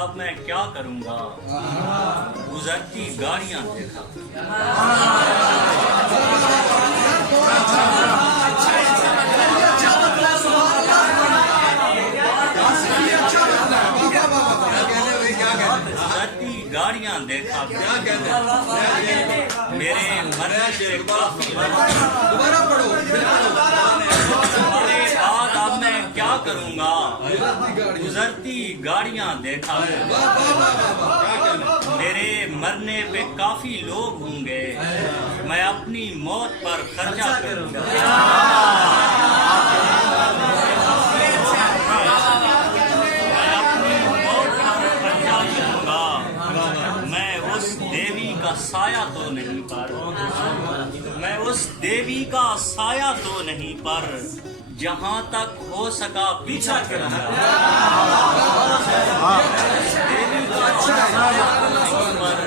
अब मैं क्या करूंगा, गुजरती गाड़ियां देखा। गुजरती गाड़ियां देखा, क्या कहते मेरे मरने से काफी तुम्हारे बाद अब मैं क्या करूंगा, गुजरती गाड़ियां देखा। मेरे मरने पे काफी लोग होंगे, मैं अपनी मौत पर खर्चा करूंगा। साया तो नहीं पर, मैं उस देवी का साया तो नहीं पर, जहां तक हो सका पीछा करूंगा। देवी का साया तो नहीं पर,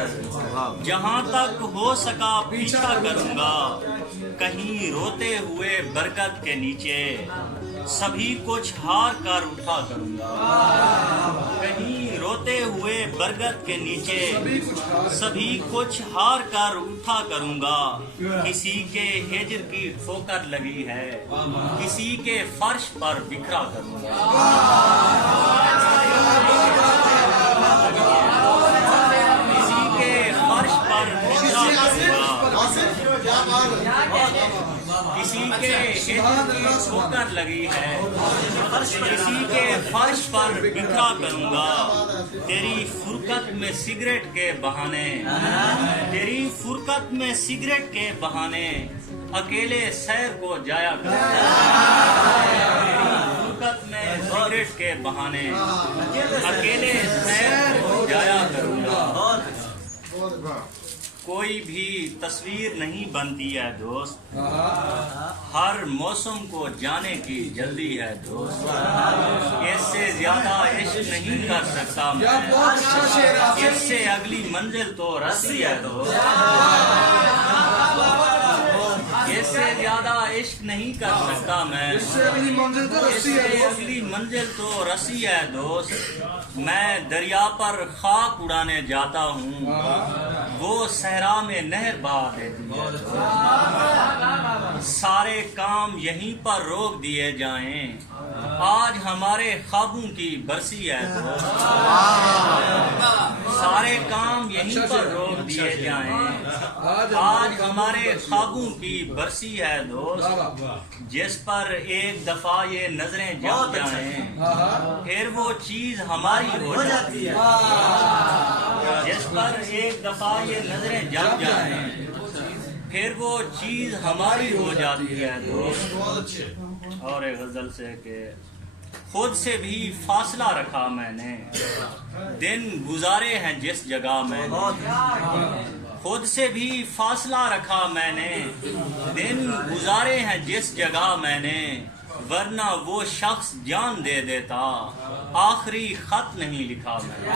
जहां तक हो सका पीछा करूंगा। कहीं रोते हुए बरगद के नीचे सभी कुछ हार कर उठा करूंगा। कहीं रोते हुए बरगद के नीचे सभी कुछ हार कर उठा करूंगा। किसी के हिज्र की ठोकर लगी है, किसी के फर्श पर बिखरा करूंगा। किसी के फर्श पर बिखरा करूंगा। किसी के हिज्र की ठोकर लगी है, किसी के फर्श पर बिखरा करूंगा। तेरी फुरकत में सिगरेट के बहाने, तेरी फुरकत में सिगरेट के बहाने अकेले सैर को जाया करूंगा। तेरी फुरकत में सिगरेट के बहाने अकेले सैर को जाया करूंगा। कोई भी तस्वीर नहीं बनती है दोस्त, हर मौसम को जाने की जल्दी है दोस्त। इससे ज्यादा इश्क नहीं कर सकता मैं, इससे अगली मंजिल तो रस्सी है दोस्त। इससे ज्यादा इश्क नहीं कर सकता मैं, इससे अगली मंजिल तो रस्सी है दोस्त। मैं दरिया पर खाक उड़ाने जाता हूँ, वो सहरा में नहर बहा देती है। सारे काम यहीं पर रोक दिए जाएं, आज हमारे ख्वाबों की बरसी है दोस्त। सारे काम यहीं पर रोक दिए जाएं, आज हमारे ख्वाबों की बरसी है दोस्त। जिस पर एक दफा ये नजरें जम जाएं, फिर वो चीज हमारी हो जाती है। जिस पर एक दफा ये नजरें जम जाएं, फिर वो चीज हमारी हो जाती है दोस्त। और एक गजल से के खुद से भी फासला रखा मैंने, दिन गुजारे हैं जिस जगह मैंने। खुद से भी फासला रखा मैंने, दिन गुजारे हैं जिस जगह मैंने। वरना वो शख्स जान दे देता, आखिरी खत नहीं लिखा मैंने।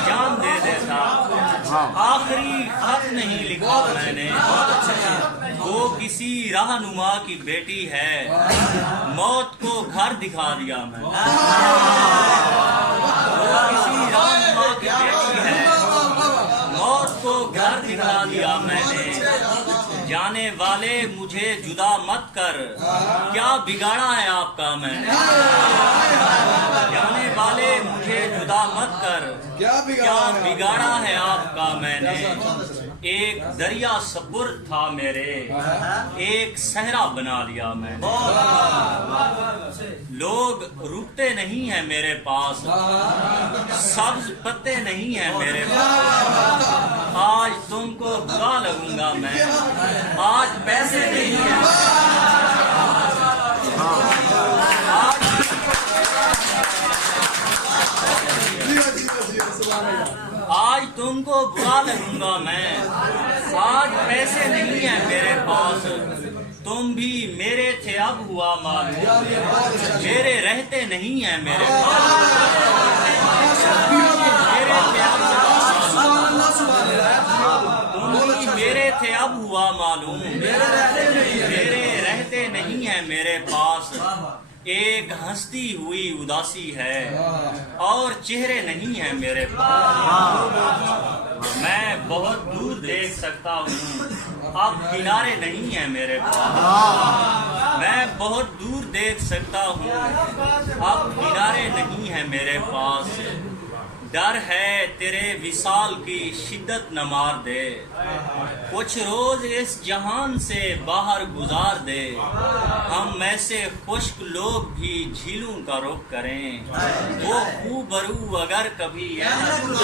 जान दे देता, आखिरी खत नहीं लिखा मैंने। वो किसी रहनुमा की बेटी है, मौत को घर दिखा दिया मैंने। वो किसी रहनुमा की बेटी है, मौत को घर दिखा दिया मैंने। जाने वाले मुझे जुदा मत कर, क्या बिगाड़ा है आपका मैंने। जाने वाले मुझे जुदा मत कर, क्या बिगाड़ा है आपका मैंने। एक दरिया सपुर्द था मेरे, एक सहरा बना लिया मैंने। लोग रुकते नहीं है मेरे पास, सब्ज पत्ते नहीं है मेरे पास। आज तुमको बुरा लगूंगा मैं, आज पैसे नहीं है। आज तुमको बुरा लगूंगा मैं, आज पैसे नहीं है मेरे पास। तुम भी मेरे थे अब हुआ मालूम, मेरे रहते नहीं है मेरे पास। मेरे थे तेरे थे अब हुआ मालूम, मेरे रहते नहीं है मेरे पास। एक हंसती हुई उदासी है और चेहरे नहीं है मेरे पास। मैं बहुत दूर देख सकता हूँ, अब किनारे नहीं है मेरे पास। मैं बहुत दूर देख सकता हूँ, अब किनारे नहीं है मेरे पास। डर है तेरे विसाल की शिद्दत न मार दे, कुछ रोज इस जहान से बाहर गुजार दे। हम ऐसे खुश्क लोग भी झीलों का रुख करें, वो खूबरू अगर कभी हम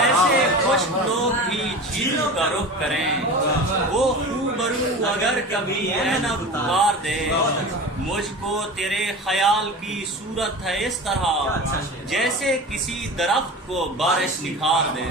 ऐसे खुश्क लोग भी झीलों का रुख करें, वो खूबरू अगर कभी ऐना पुकार दे। मुझको तेरे ख्याल की सूरत है इस तरह, जैसे किसी दरख्त को बारिश निखार दे।